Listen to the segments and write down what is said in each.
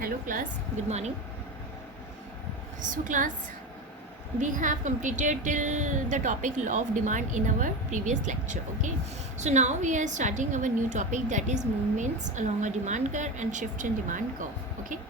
Hello class, good morning. So class, we have completed till the topic law of demand in our previous lecture. Okay, so now we are starting our new topic, that is movements along a demand curve and shift in demand curve. Okay,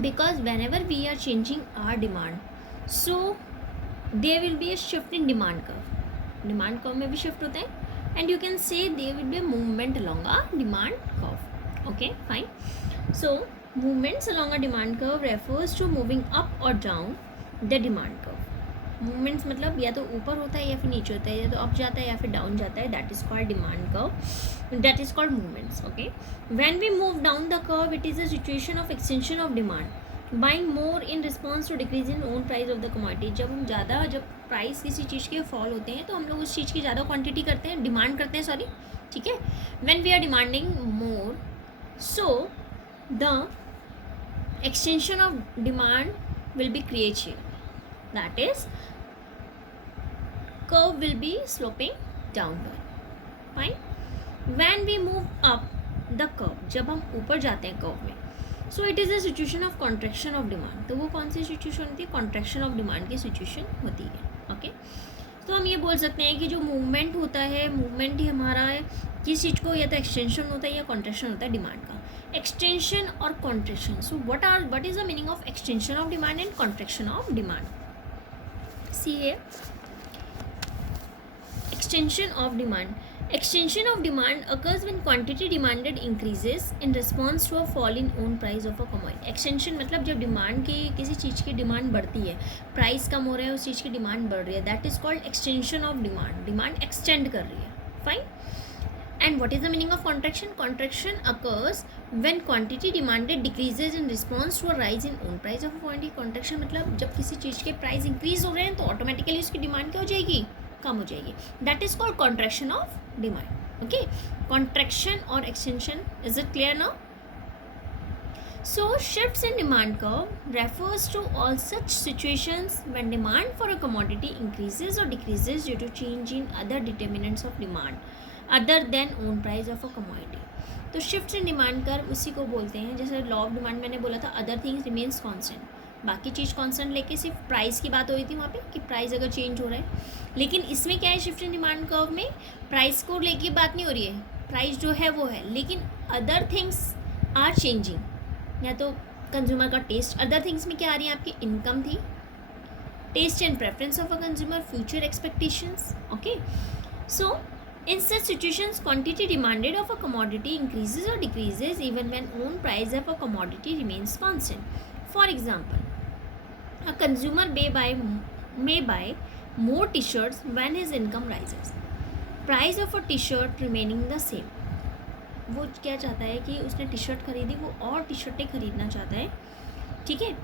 because whenever we are changing our demand, so there will be a shift in demand curve. Demand curve में भी shift होता है, and you can say there will be a movement along a demand curve. Okay, fine. So movements along a demand curve refers to moving up or down the demand curve. Movements मतलब या तो ऊपर होता है या फिर नीचे होता है, या तो अप जाता है या फिर डाउन जाता है. That is called demand curve, that is called movements. Okay, when we move down the curve it is a situation of extension of demand, buying more in response to decrease in own price of the commodity. जब price किसी चीज़ के fall होते हैं तो हम लोग उस चीज़ की ज़्यादा क्वांटिटी करते हैं, डिमांड करते हैं, सॉरी. ठीक है, when we are demanding more, so the extension of demand will be created, that is curve will be sloping downward. Fine. When we move up the curve, जब हम ऊपर जाते हैं कर्व में, so it is a situation of contraction of demand. तो वो कौन सी situation होती है? contraction of demand की सिचुएशन होती है. ओके, तो हम ये बोल सकते हैं कि जो मूवमेंट होता है, मूवमेंट ही हमारा किस चीज़ को, या तो एक्सटेंशन होता है या कॉन्ट्रैक्शन होता है डिमांड का. एक्सटेंशन और contraction. So what is the meaning of extension of demand and contraction of demand? See है extension of demand. Extension of demand occurs when quantity demanded increases in response to a fall in own price of a commodity. Extension मतलब जब demand की किसी चीज़ की demand बढ़ती है, price कम हो रहा है, उस चीज़ की डिमांड बढ़ रही है, that is called extension of demand. Demand extend कर रही है. Fine. And what is the meaning of contraction? Contraction occurs when quantity demanded decreases in response to a rise in own price of a quantity. Contraction मतलब जब किसी चीज़ के price increase हो रहे हैं तो ऑटोमेटिकली उसकी डिमांड क्या हो जाएगी? कम हो जाएगी. That is called contraction of demand. Okay, contraction और extension. Is it clear now? So shifts in demand curve refers to all such situations when demand for a commodity increases or decreases due to change in other determinants of demand other than own price of a commodity. तो shift in demand curve उसी को बोलते हैं, जैसे law of demand मैंने बोला था, other things remains constant. बाकी चीज़ कांस्टेंट लेके सिर्फ प्राइस की बात हो रही थी वहाँ पे कि प्राइस अगर चेंज हो रहा है. लेकिन इसमें क्या है, शिफ्ट इन डिमांड कर्व में प्राइस को लेके बात नहीं हो रही है. प्राइस जो है वो है, लेकिन अदर थिंग्स आर चेंजिंग. या तो कंज्यूमर का टेस्ट, अदर थिंग्स में क्या आ रही है, आपकी इनकम थी, taste and preference of a consumer, future expectations. Okay, so in such situations quantity demanded of a commodity increases or decreases even when own price of a commodity remains constant. For example, a consumer may buy more t-shirts when his income rises, price of a t-shirt remaining the same. वो क्या चाहता है कि उसने T shirt खरीदी, वो और T शर्टें खरीदना चाहता है. ठीक है,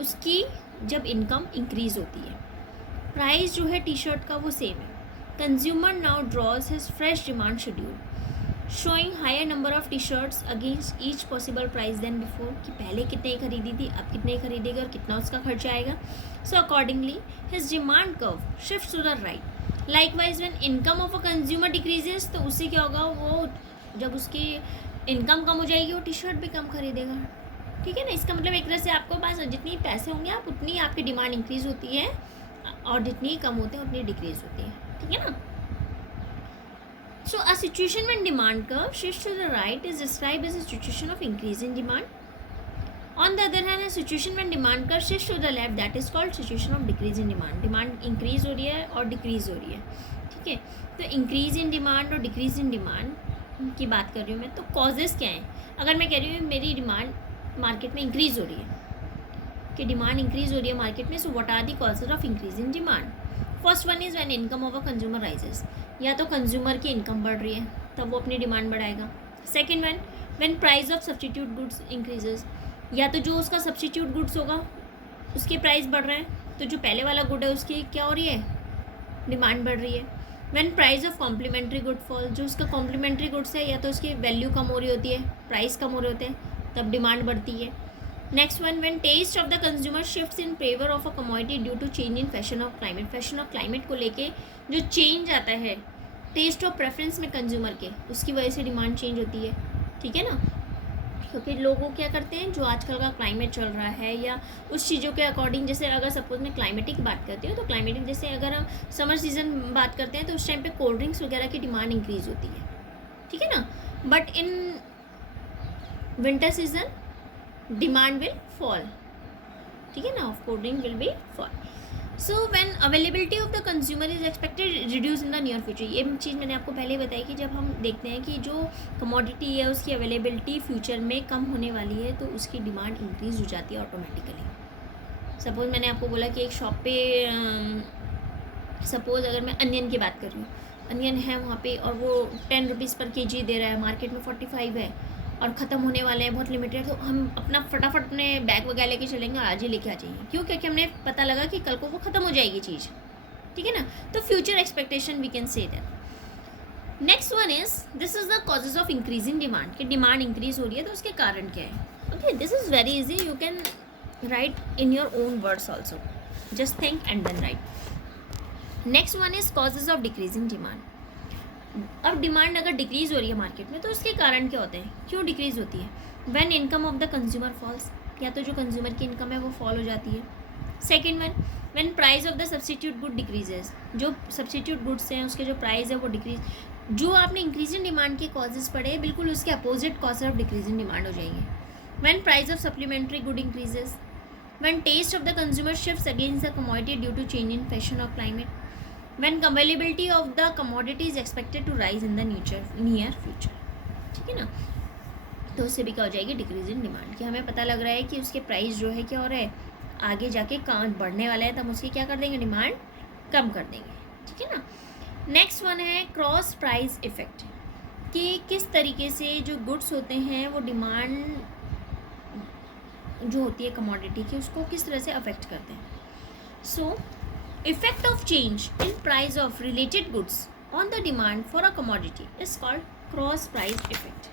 उसकी जब इनकम इंक्रीज होती है, प्राइस जो है टी शर्ट का वो सेम है. Consumer now draws his fresh demand schedule showing higher number of T shirts against each possible price than before, कि पहले कितने खरीदी थी, अब कितने खरीदेगा और कितना उसका खर्चा आएगा. So accordingly his demand curve shift to the right. Likewise when income of a consumer decreases, तो उससे क्या होगा, वो जब उसकी इनकम कम हो जाएगी वो टी शर्ट भी कम खरीदेगा. ठीक है ना, इसका मतलब एक तरह से आपको पास जितनी पैसे होंगे आप उतनी आपकी डिमांड इंक्रीज होती है, और जितनी कम होते हैं उतनी डिक्रीज होती है. ठीक है ना. So a situation when demand curve shifts to the right is described as a situation of increase in demand. On the other hand, a situation when demand curve shifts to the left, that is called situation of decrease in demand. Demand increase हो रही है और decrease हो रही है. ठीक है, तो इंक्रीज इन डिमांड और डिक्रीज इन डिमांड की बात कर रही हूँ मैं, तो कॉजेज़ क्या हैं. अगर मैं कह रही हूँ मेरी डिमांड मार्केट में इंक्रीज हो रही है, कि डिमांड इंक्रीज हो रही है मार्केट में, so what are the causes of increase in demand? First one is when income of a consumer rises, या तो कंज्यूमर की इनकम बढ़ रही है तब वो अपनी डिमांड बढ़ाएगा. Second one, when price of substitute goods increases, या तो जो उसका सब्सटीट्यूट गुड्स होगा उसके प्राइस बढ़ रहे हैं, तो जो पहले वाला गुड है उसकी क्या हो रही है, डिमांड बढ़ रही है. When price of complementary good fall, जो उसका कॉम्प्लीमेंट्री गुड्स है या तो उसकी वैल्यू कम हो रही होती है, प्राइस कम हो रहे होते हैं, तब डिमांड बढ़ती है. Next one, when taste of the consumer shifts in favour of a commodity due to change in fashion of climate. Fashion of climate को लेके जो चेंज आता है, टेस्ट ऑफ प्रेफरेंस में कंज्यूमर के, उसकी वजह से डिमांड चेंज होती है. ठीक है ना, क्योंकि लोगों क्या करते हैं, जो आजकल का क्लाइमेट चल रहा है या उस चीज़ों के अकॉर्डिंग, जैसे अगर सपोज मैं क्लाइमेटिक बात करती हूँ तो क्लाइमेटिक जैसे अगर हम समर सीज़न बात करते हैं तो उस टाइम पे कोल्ड ड्रिंक्स वगैरह की डिमांड इंक्रीज़ होती है, ठीक है ना. But in winter season demand will fall, ठीक है ना, of cold drink will be fall. So when availability of the consumer is expected reduce in the near future. ये चीज़ मैंने आपको पहले बताई कि जब हम देखते हैं कि जो कमोडिटी है उसकी अवेलेबिलिटी फ्यूचर में कम होने वाली है तो उसकी डिमांड इंक्रीज़ हो जाती है ऑटोमेटिकली. सपोज़ मैंने आपको बोला कि एक शॉप पे सपोज़ अगर मैं अनियन की बात कर रही हूँ, अनियन है वहाँ पे और वो 10 रुपीज़ पर केजी दे रहा है, मार्केट में 45 है और ख़त्म होने वाले हैं, बहुत लिमिटेड है, तो हम अपना फटाफट अपने बैग वगैरह लेके चलेंगे और आज ही लेके आ जाएंगे. क्यों? क्योंकि हमने पता लगा कि कल को वो ख़त्म हो जाएगी चीज़, ठीक है ना. तो future expectation we can say that. Next one is this is the causes of increasing demand. कि डिमांड इंक्रीज हो रही है तो उसके कारण क्या है. Okay, this is very easy, you can write in your own words also, just think and then write. Next one is causes of decreasing demand. अब डिमांड अगर डिक्रीज़ हो रही है मार्केट में तो उसके कारण क्या होते हैं, क्यों डिक्रीज़ होती है. When income of the consumer falls, या तो जो कंज्यूमर की इनकम है वो फॉल हो जाती है. Second one, when price of the substitute good decreases. जो सब्स्टिट्यूट गुड्स हैं उसके जो प्राइस है वो डिक्रीज. जो आपने इंक्रीज इन डिमांड के कॉजेज पढ़े, बिल्कुल उसके opposite cause of decrease in demand हो जाएंगे. When price of supplementary good increases. When taste of the consumer shifts against the commodity due to change in fashion और climate. When availability of the commodity is expected to rise in the near future, ठीक है ना. तो उससे भी क्या हो जाएगी, डिक्रीज इन डिमांड. कि हमें पता लग रहा है कि उसके प्राइस जो है क्या हो रहा है, आगे जाके कहाँ बढ़ने वाला है, तब उसकी क्या कर देंगे, डिमांड कम कर देंगे, ठीक है ना. नेक्स्ट वन है क्रॉस प्राइस इफेक्ट. कि किस तरीके से जो गुड्स होते हैं वो डिमांड जो होती है कमोडिटी की उसको किस तरह से अफेक्ट करते हैं. सो effect of change in price of related goods on the demand for a commodity is called cross price effect.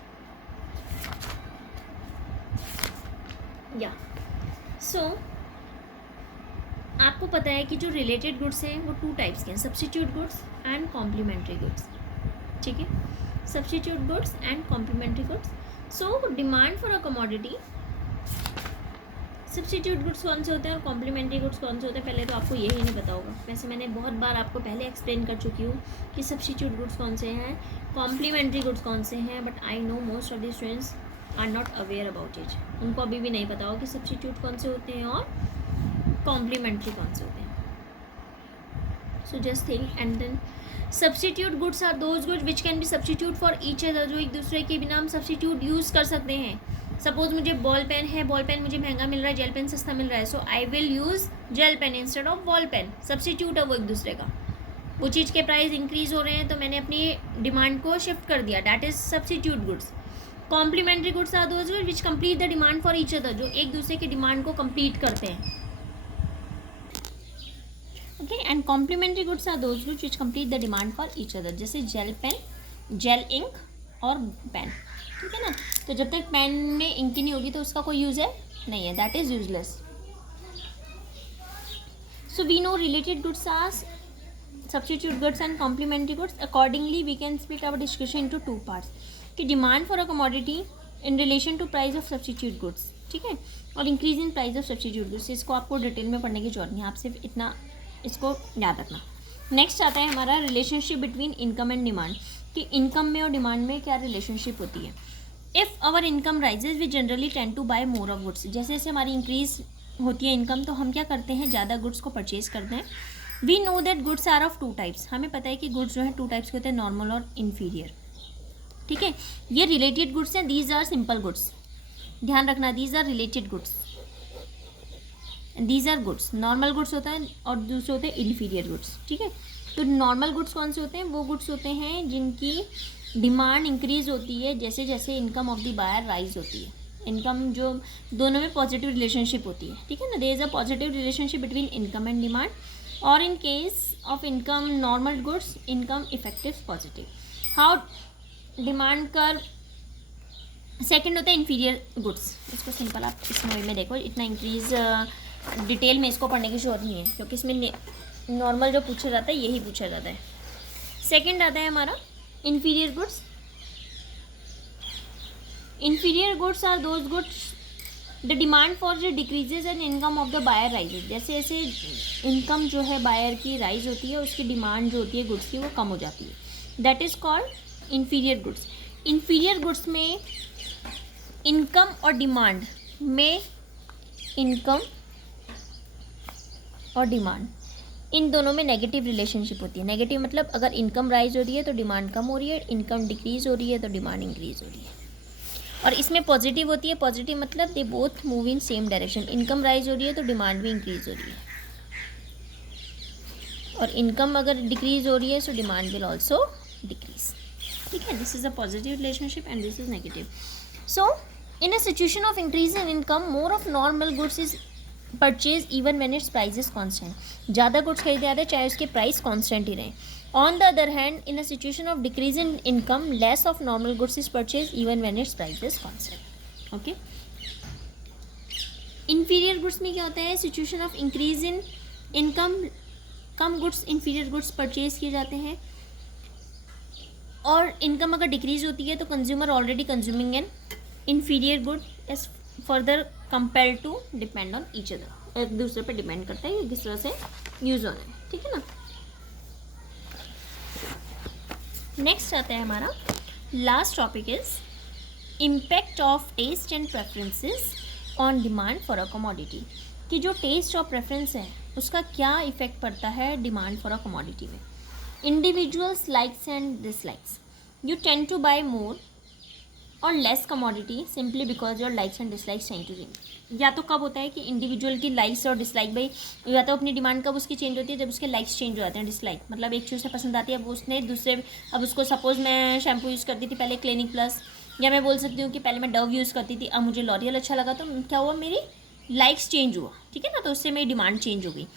So आपको पता है कि जो रिलेटेड गुड्स हैं वो 2 टाइप्स के हैं, substitute goods and complementary goods, ठीक है. Substitute goods and complementary goods. So demand for a commodity, substitute goods कौन से होते हैं और कॉम्प्लीमेंट्री गुड्स कौन से होते हैं, पहले तो आपको यही नहीं पता होगा. वैसे मैंने बहुत बार आपको पहले एक्सप्लेन कर चुकी हूँ कि सब्स्टिट्यूट गुड्स कौन से हैं, कॉम्प्लीमेंट्री गुड्स कौन से हैं. But I know most of the students are not aware about it. उनको अभी भी नहीं पता होगा कि सब्स्टिट्यूट कौन से होते हैं और कॉम्प्लीमेंट्री कौन से होते हैं. So just think and then substitute goods are those goods which can be substitute for each other. जो एक दूसरे के बिना हम सब्स्टिट्यूट यूज़ कर सकते हैं. सपोज मुझे बॉल पेन है, बॉल पेन मुझे महंगा मिल रहा है, जेल पेन सस्ता मिल रहा है, so I will use gel pen instead of ball pen. Substitute है वो एक दूसरे का. वो चीज़ के प्राइस इंक्रीज़ हो रहे हैं तो मैंने अपनी डिमांड को शिफ्ट कर दिया, that is substitute goods. Complementary goods are those goods which complete the demand for each other. जो एक दूसरे की डिमांड को कंप्लीट करते हैं. Okay, and complementary goods are those goods which complete the demand for each other. जैसे gel pen, gel ink और pen, ठीक है ना. तो जब तक पेन में इंक नहीं होगी तो उसका कोई यूज़ है नहीं है, that is useless. So we know related goods are substitute goods and complementary goods. Accordingly we can split our discussion into 2 parts. कि demand for a commodity in relation to price of substitute goods, ठीक है, और increase in price of substitute goods. इसको आपको detail में पढ़ने की जरूरत नहीं है, आप सिर्फ इतना इसको याद रखना. नेक्स्ट आता है हमारा relationship between income and demand. कि इनकम में और डिमांड में क्या रिलेशनशिप होती है. If our income rises we generally tend to buy more of goods. जैसे जैसे हमारी इंक्रीज होती है इनकम तो हम क्या करते हैं, ज़्यादा गुड्स को परचेज करते हैं. We know that goods are of 2 types. हमें पता है कि गुड्स जो है 2 टाइप्स के होते हैं, नॉर्मल और इन्फीरियर, ठीक है. ये रिलेटेड गुड्स हैं, दीज आर सिंपल गुड्स. ध्यान रखना, these are related goods, these are goods. Normal goods होता है और दूसरे होते हैं इन्फीरियर गुड्स, ठीक है. तो नॉर्मल गुड्स कौन से होते हैं, वो गुड्स होते हैं जिनकी डिमांड इंक्रीज़ होती है जैसे जैसे income of the buyer rise होती है. इनकम जो दोनों में पॉजिटिव रिलेशनशिप होती है, ठीक है ना. There is a positive relationship between income and demand. और in case of income normal goods, income effective positive. How demand कर सेकेंड होता है इन्फीरियर गुड्स. इसको सिंपल आप इस मूवी में देखो, इतना इंक्रीज डिटेल में इसको पढ़ने की जरूरत नहीं है क्योंकि इसमें नॉर्मल जो पूछा जाता है यही पूछा जाता है. सेकेंड आता है हमारा inferior goods. Inferior goods are those goods the demand for जो decreases and income of the buyer rises. जैसे जैसे इनकम जो है बायर की राइज होती है, उसकी डिमांड जो होती है गुड्स की वो कम हो जाती है। That is called inferior goods. Inferior goods में इनकम और डिमांड में, इनकम और डिमांड इन दोनों में नेगेटिव रिलेशनशिप होती है। नेगेटिव मतलब अगर इनकम राइज हो रही है तो डिमांड कम हो रही है, इनकम डिक्रीज हो रही है तो डिमांड इंक्रीज हो रही है। और इसमें पॉजिटिव होती है। पॉजिटिव मतलब they both move in same direction. Income rise हो रही है तो डिमांड भी इंक्रीज हो रही है, और इनकम अगर डिक्रीज हो रही है so demand will also decrease. ठीक है, this is a positive relationship and this is negative. So in a situation of increase in income more of normal goods is purchase even when it's price is constant. ज़्यादा goods खरीदे जाते हैं चाहे उसके price constant ही रहें। On the other hand in a situation of decrease in income less of normal goods is purchase even when it's price is constant. Okay, inferior goods में क्या होता है, situation of increase in income come goods inferior goods purchase किए जाते हैं, और income अगर decrease होती है तो consumer already consuming an inferior good is further compare to depend on each other. एक दूसरे पे डिपेंड करता है कि किस तरह से यूज़ होना है। ठीक है ना। नेक्स्ट आता है हमारा last topic is impact of taste and preferences on demand for a commodity. कि जो टेस्ट और प्रेफरेंस है उसका क्या इफेक्ट पड़ता है डिमांड फॉर अ कमोडिटी में। Individuals likes and dislikes, you tend to buy more और less commodity simply because your likes and dislikes change to change. या तो कब होता है कि इंडिविजुअल की लाइक्स और डिसलाइक, भाई या तो अपनी डिमांड कब उसकी चेंज होती है जब उसके लाइक्स चेंज हो जाते हैं। डिसलाइक मतलब एक चीज़ से पसंद आती है, अब उसने दूसरे, अब उसको सपोज मैं शैम्पू यूज़ करती थी पहले क्लिनिक प्लस, या मैं बोल सकती हूँ कि पहले मैं डव यूज़ करती थी, अब मुझे लॉरियल अच्छा लगा, तो क्या हुआ, मेरी लाइक्स चेंज हुआ। ठीक है ना, तो उससे मेरी डिमांड चेंज हो गई।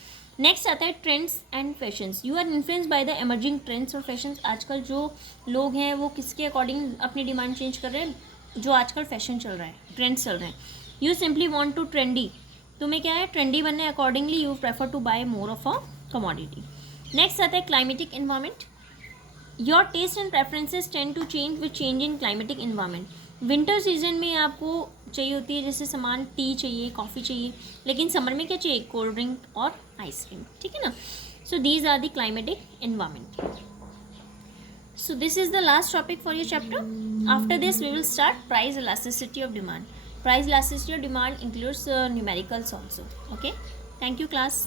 नेक्स्ट आता है trends and fashions. You are influence by the emerging trends और फैशंस। आजकल जो लोग हैं वो किसके अकॉर्डिंग अपनी डिमांड चेंज कर रहे हैं, जो आजकल फैशन चल रहा है, ट्रेंड्स चल रहे हैं। You simply want to trendy, तुम्हें क्या है, ट्रेंडी बनना है, accordingly you prefer to buy more of a commodity. Next आता है climatic environment. Your taste and preferences tend to change with change in climatic environment. Winter season में आपको चाहिए होती है जैसे सामान, टी चाहिए, कॉफ़ी चाहिए, लेकिन समर में क्या चाहिए, कोल्ड ड्रिंक और आइसक्रीम। ठीक है ना। So these are the climatic environment. So this is the last topic for your chapter. After this we will start price elasticity of demand. Price elasticity of demand includes numericals also. Okay, thank you class.